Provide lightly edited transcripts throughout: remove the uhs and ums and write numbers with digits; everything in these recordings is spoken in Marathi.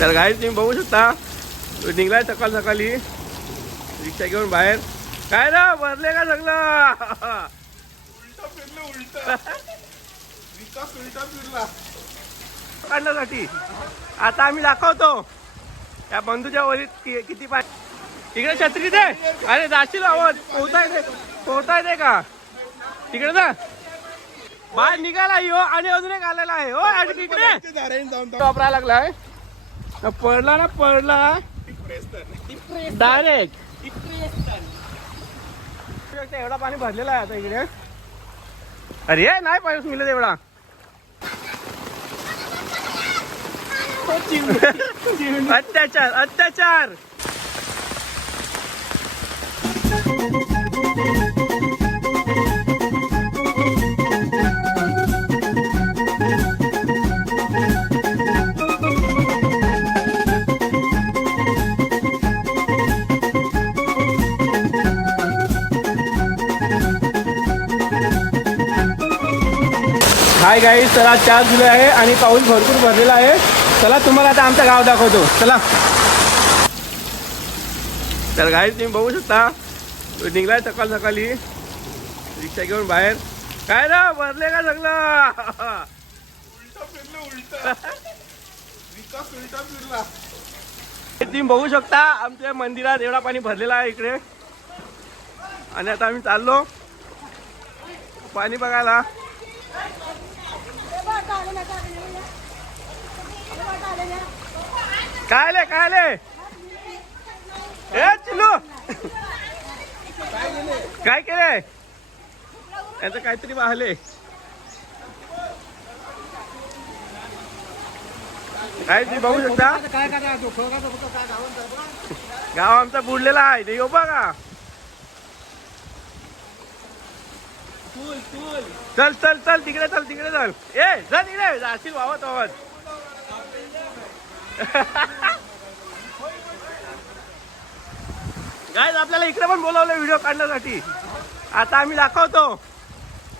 तर गाडी तुम्ही बघू शकता निघलाय सकाळ सकाळी रिक्षा घेऊन बाहेर. काय ना भरले का सगळं काढण्यासाठी. आता आम्ही दाखवतो या बंधूच्या वरीत किती पाणी. तिकडे छत्री दे. अरे जाशील आवाज पोहताय दे का तिकडे जा. बाहेर निघाला यो आणि अजून एक आलेला आहे. हो आणि इकडे वापरायला लागलाय. पडला ना पडला डायरेक्ट. एवढा पाणी भरलेला आहे आता इकडे. अरे नाही पाऊस मिळत एवढा. अत्याचार अत्याचार. हाय गाईस, चला 4 जुलै आहे आणि पाऊस भरपूर भरलेला आहे. चला तुम्हाला आता आमचं गाव दाखवतो. चला. तर गाईस तुम्ही बघू शकता निघलाय सकाळ सकाळी रिक्षा घेऊन बाहेर. काय ना भरले का सगळं तुम्ही बघू शकता आमच्या मंदिरात एवढा पाणी भरलेला आहे इकडे. आणि आता आम्ही चाललो पाणी बघायला. काय चिलू काय केलंय याचं काहीतरी वाहले. काय तुम्ही बघू शकता गाव आमचा बुडलेला आहे. ते बघा. चल चल चल तिकडे चल तिकडे चल. ए चल तिकडे जाशील वावत आवाज. गाईज आपल्याला इकडे पण बोलावलं व्हिडिओ काढण्यासाठी. आता आम्ही दाखवतो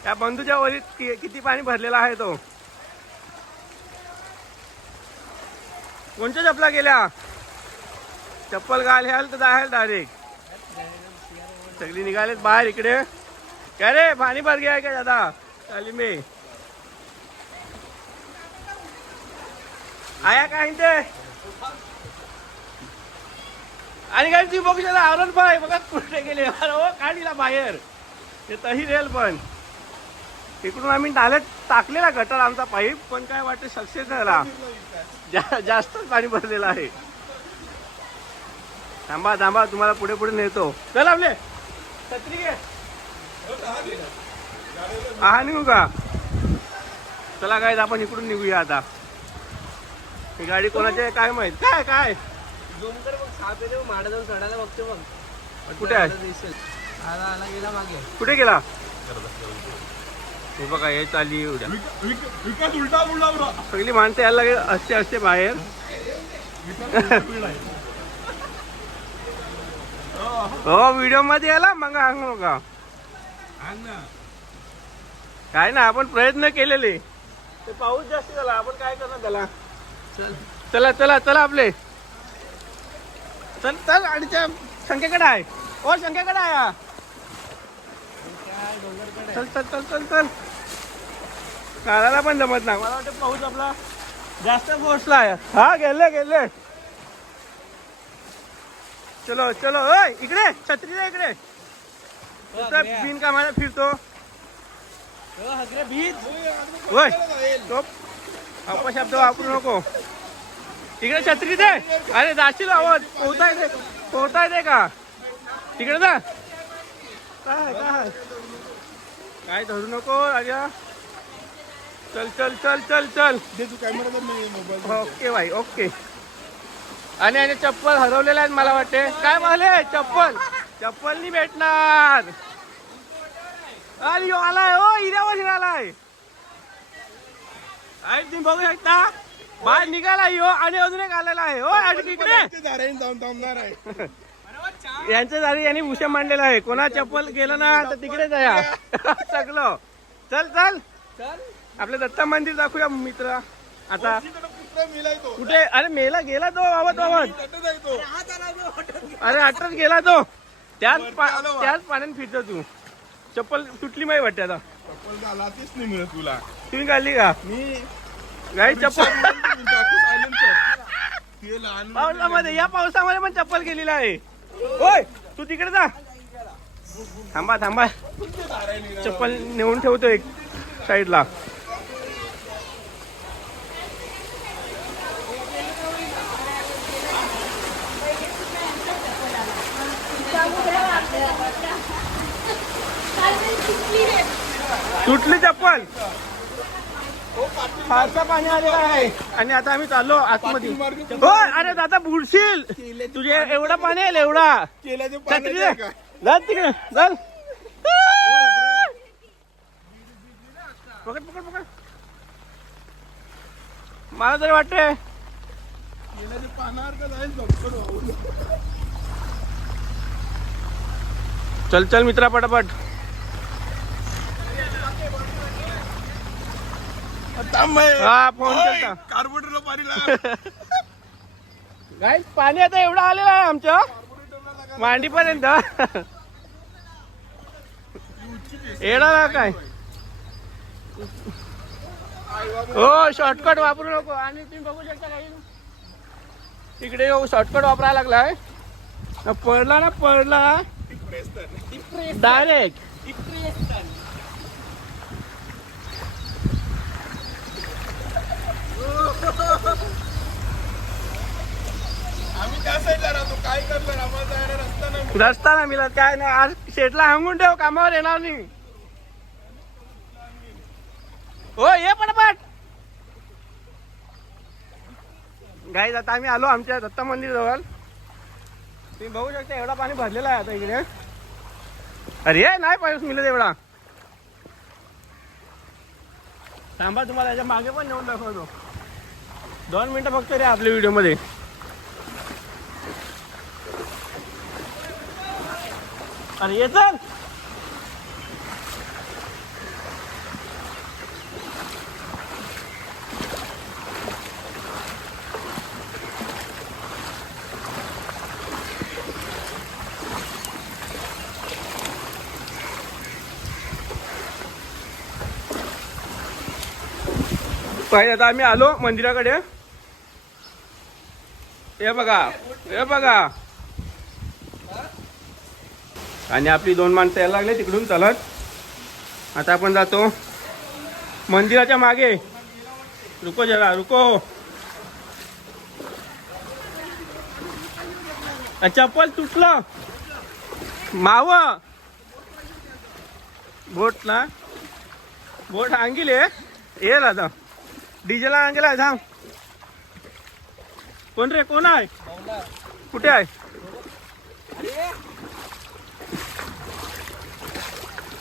या बंधूच्या वरीत किती पाणी भरलेला आहे तो. कोणत्या चपला गेल्या चप्पल घाल तर जाहेल डायरेक्ट. सगळी निघालेत बाहेर इकडे. क्या रे पानी भर गया है क्या ज्यादा थाली में आया का इथे. आणि काय ती बघू शकता आवरण पाय बघा कुठे गेले. हो काढीला बाहेर ते तही रेल. पण इकडून आम्ही नाल्यात टाकलेला गटर आमचा पाईप. पण काय वाटतं सक्सेस झाला. जास्तच पाणी भरलेलं आहे. थांबा थांबा तुम्हाला पुढे पुढे नेतो. चल आपले छत्री घे. हा निघू का. चला काय आपण इकडून निघूया आता. ही गाडी कोणाची आहे काय माहित. काय काय माडा जाऊन चढायला बघतो मग. कुठे आहे गेला मागे. कुठे गेला हे बघा. हे चालली उद्या सगळी माणसं यायला लागेल. असते असते बाहेर. हो व्हिडिओ मध्ये याला मग सांगू नका. काय ना आपण प्रयत्न केलेले. ते पाऊस जास्त झाला आपण काय करणार त्याला. चला चला चला आपले चल चल. गाडीच्या शंकेकडे आहे. ओ शंकेकडे आहे. चल चल चल चल चल. काढायला पण जमत नाही. मला वाटतं पाऊस आपला जास्त पोहोचला आहे. हा गेले गेले. चलो चलो. ओय इकडे छत्री दे इकडे. बिन कामाला फिरतो. होय तो अपशब्द वापरू नको. तिकडे छत्री दे. अरे जाशील आवाज पोहताय दे का तिकडे जा. काय काय काय धरू नको राजा. चल चल चल चल चल. ओके भाई ओके. आणि चप्पल हरवलेले आहेत मला वाटते. काय म्हणाले चप्पल नाही भेटणार. अरे आलाय हो हिऱ्यावर आलाय. तुम्ही बघू शकता बाहेर निघाला यो आणि अजून एक आलेला आहे. हो आणि इकडे यांच्या दारी यांनी भूषण मांडलेला आहे. कोणा चप्पल गेलं ना तर तिकडे जाया सगळं. चल चल आपलं दत्ता मंदिर दाखवूया मित्र आता. कुठे? अरे मेला गेला तो बाबा तो आवाज. अरे अट्टच गेला तो. त्याच पाण्यात फिरतो तू. चप्पल तुटली माही वाटते आता. नाही मिळत तुला. तुम्ही काढली का? मी गाई चप्पल लहान पावसामध्ये, या पावसामध्ये पण चप्पल गेलेला आहे. होय तू तिकडे जा. थांबा थांबा, चप्पल नेऊन ठेवतो एक साईडला. तुटली चप्पल. फारसा पाणी आलेला आहे आणि आता आम्ही चाललो आतमध्ये. हो अरे दादा बुडशील. तुझे एवढा पाणी आहे एवढा. छत्री दे. जा तिकडे चल. पकड पकड पकड. मला तरी वाटतंय चल चल मित्रा पटापट. हा फोन केलता. कार्बोरेटरला पाणी लाग. गाईस पाणी आता एवढं आलेलं आहे आमच्या मांडीपर्यंत. येणार काय? हो शॉर्टकट वापरू नको. आणि तुम्ही बघू शकता काही तिकडे शॉर्टकट वापरायला लागलाय. पडला ना पडला डायरेक्ट. आम्ही त्या साईडला राहतो. काय करणार? आम्हाला जायला रस्ता नाही. रस्ता ना मिळत काय नाही. आज शेटला सांगून ठेव कामावर येणार नाही. हो ये पटापट. गाईज आता आम्ही आलो आमच्या दत्त मंदिर जवळ. तुम्ही बघू शकता एवढा पाणी भरलेला आहे आता इकडे. अरे नाही पाऊस मिळत एवढा. थांबा तुम्हाला याच्या मागे पण नेऊन दाखवतो. 2 मिनिटं फक्त रे आपल्या व्हिडिओ मध्ये. अरे ये चल. पाहिजे आता आम्ही आलो मंदिराकडे. हे बघा हे बघा. आणि आपली 2 माणसं यायला लागले तिकडून चालत. आता आपण जातो मंदिराच्या मागे. रुको जरा रुको. चप्पल तुटलं माव. बोटला बोट अंगिले येईल आता. डीजेला अंगेला थांब. कोण रे कोण आहे? कुठे आहे?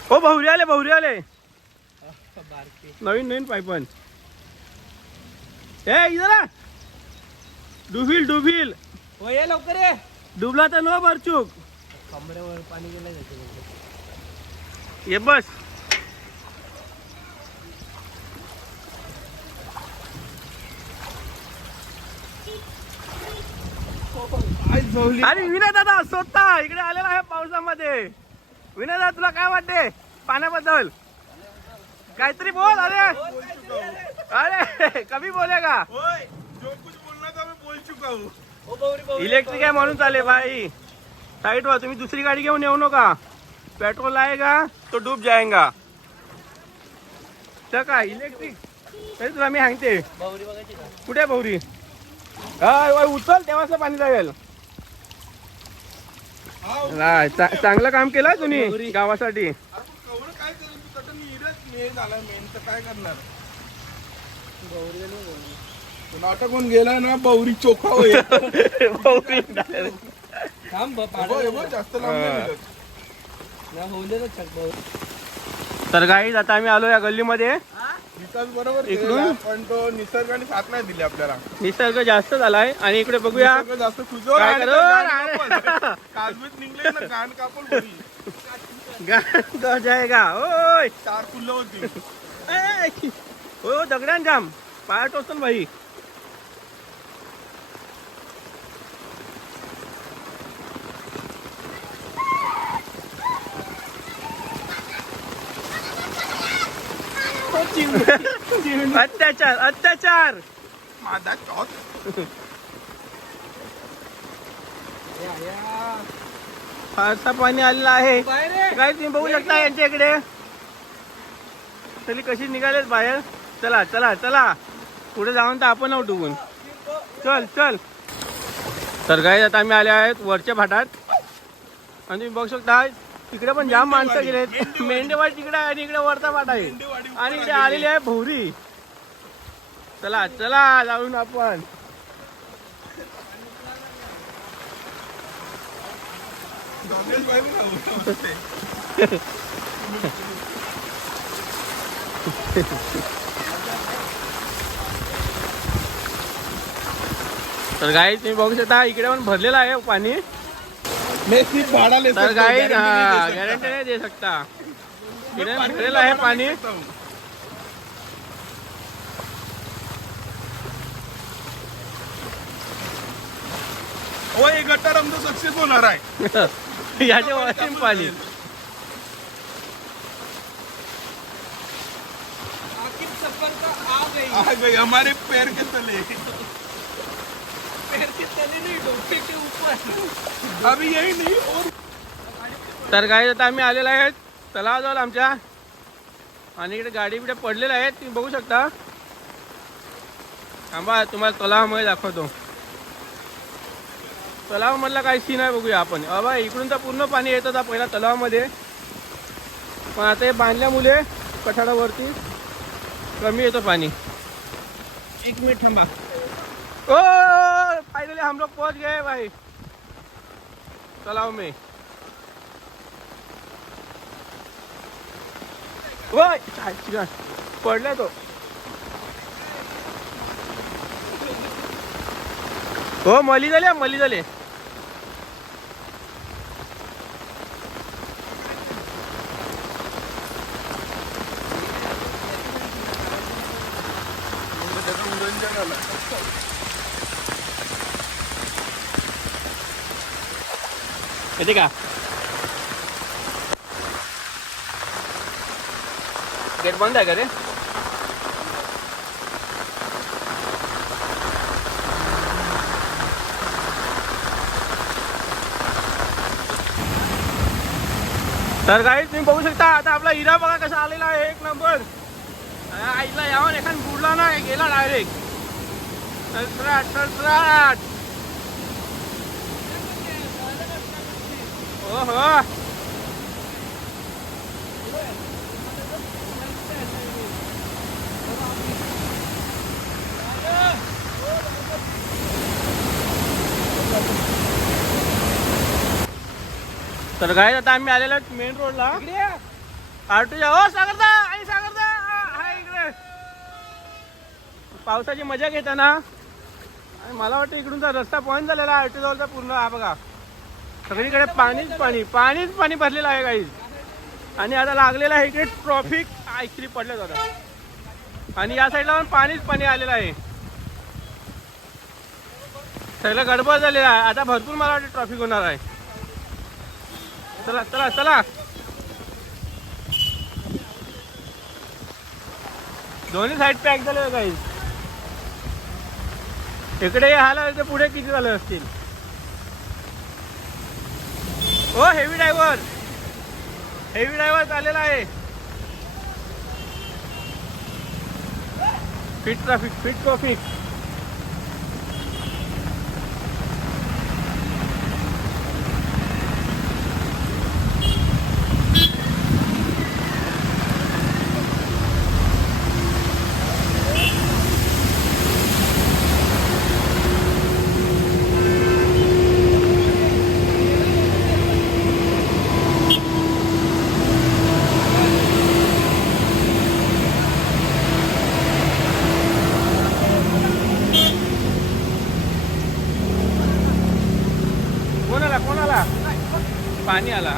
हो बहुरी आले बहुरी आले. नवीन नवीन पायपन. ए इधर डुबील डुबील. हो ये लवकर ये. डुबला तर नो बरचूक. कमरेवर पाणी गेलं त्याच्यामध्ये. ये बस. अरे विनय दादा स्वतः इकडे आलेला आहे पावसामध्ये. विनय दादा तुला काय वाटते पाण्याबद्दल? काहीतरी बोल. अरे अरे कमी बोलेगा. जो कुछ बोलना था मैं बोल चुका हूँ. इलेक्ट्रिक आहे म्हणून चाले भाई. साईड वा. तुम्ही दुसरी गाडी घेऊन येऊ नका. पेट्रोल आएगा तो डूब जाएगा. तर काय इलेक्ट्रिक तरी तुला मी सांगते. बावरी बघायची का? कुठे भौरी? हा उचल तेव्हाच पाणी जाईल. चांगलं काम केलं तुम्ही गावासाठी. कवळ काय केलं तू? तटन नीरच झाला मेन तर काय करणार? नाटक होऊन गेला ना. बौरी चोखा होईल. भौरी थांब जास्त लांब नाही मिळत. होऊन दे ना चक बावरी. तर गाईज आता आम्ही आलो या गल्लीमध्ये. विकास बरोबर इकडून? केलेला, पण तो निसर्गाने साथ नाही दिली आपल्याला. निसर्ग जास्त झालाय आणि इकडे बघूया निसर्ग जास्त खुजवर काय आहे करू? तर गाण कापल. काजवीत निघले ना गाण कापल बरी. गाणं जायगा. ओय 4 फुलं होती. हो दगडान जाम पाया टोचन भाई. अत्याचार अत्याचार. माझा चॉक. फारसा पाणी आलेला आहे. बाहेर आहे. काय तुम्ही बघू शकता यांच्या इकडे सगळी कशी निघालेत बाहेर. चला चला चला पुढे जाऊन तर आपण आहोत डुबून. चल चल. तर काय आता आम्ही आले आहेत वरच्या भाटात आणि तुम्ही बघू शकता तिकडे पण जाम माणसं गेलेत. मेंढेवाडी तिकडे आहे आणि इकडे वरचा भाट आहे आणि इकडे आलेली आहे भोवरी. चला चला जाऊन आपण. डॉनेश बाहेर नव्हते. तर गाई तुम्ही बघू शकता इकडे पण भरलेलं आहे पाणी. मैं सिर्फ भाड़ा ले तर सकता हूँ, गाई guarantee नहीं दे गॅरंटी सकता. नाही दे सकता. मैं इकडे पानी भरलेलं आहे भाड़ा पाणी. ले सकता हूँ. वो ये गटर हम तो सक्सेस होणार आहे. याच्या वरती पाणी. आखिर सफर का आ गई. आ गई हमारे पैर के तले. पैर के तले नहीं, डोके के ऊपर. अभी यही नहीं और तर गाई आता आम्ही आलेलो आहेत तलावाजवळ आमच्या आणि इकडे गाडी बिड्या पडलेल्या आहेत तुम्ही बघू शकता. थांबा तुम्हाला तलावामध्ये दाखवतो. तलावामधला काही सीन आहे बघूया आपण. बाबा इकडून तर पूर्ण पाणी येत होता पहिला तलावामध्ये पण आता हे बांधल्यामुळे कठाडावरती कमी येतो पाणी. एक मिनिट थांबा. ओ फाइनली हम लोग पहुंच गए भाई तालाब में. ओय पडला तो. हो मली झाले मली झाले. येते का गेट बंद आहे का रे. तर काही तुम्ही बघू शकता आता आपला हिरा बघा कसा आलेला आहे एक नंबर. आईला यावं एखाद बुडला नाही गेला डायरेक्ट. सरसराट सरसराट. हो हो तर काय आता आम्ही आलेलो मेन रोडला. आरटीच्या हो सागरदा आणि सागरदा हा इकडे पावसाची मजा घेताना आणि मला वाटतं इकडूनचा रस्ता पॉईंट झालेला आरटी जवळचा पूर्ण. हा बघा सगळीकडे पाणीच पाणी पाणीच पाणी भरलेलं आहे काही. आणि आता लागलेलं आहे इकडे ट्रॉफिक आईस्क्री पडले जातात आणि या साईडला पण पाणीच पाणी आलेलं आहे. सगळं गडबड झालेलं आहे. आता भरपूर मला वाटतं ट्रॉफिक होणार आहे. चला चला चला. दोन्ही साईड पॅक झाले काही. इकडे हाला तर पुढे किती झाले असतील. हो हेवी ड्रायव्हर चाललेला आहे. Fit traffic. कोणाला पाणी आला.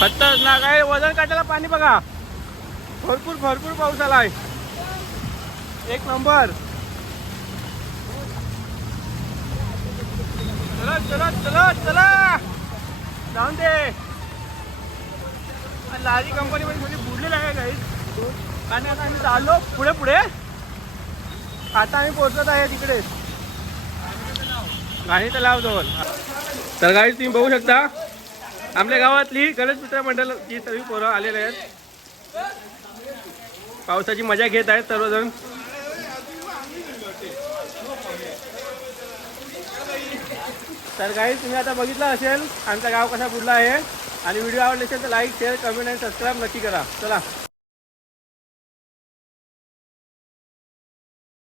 खतरनाक ना काय वजन काटायला पाणी बघा. भरपूर पाऊस आलाय. एक नंबर. चला चला चला चला. जाऊन दे. लारी कंपनीमध्ये थोडी बुडलेलं आहे काही. आणि आता आम्ही चाललो पुढे पुढे. आता आम्ही पोहोचत आहे तिकडे गाणी तलावजवळ. तर गाडी तुम्ही बघू शकता आपल्या गावातली गणेश मित्र मंडळाची सगळी पोरं आलेले आहेत. पावसाची मजा घेत आहेत सर्वजण. तर काही तुम्ही आता बघितलं असेल आमचा गाव कसा बुडला आहे. आणि व्हिडिओ आवडला असेल तर लाईक शेअर कमेंट आणि सबस्क्राईब नक्की करा. चला.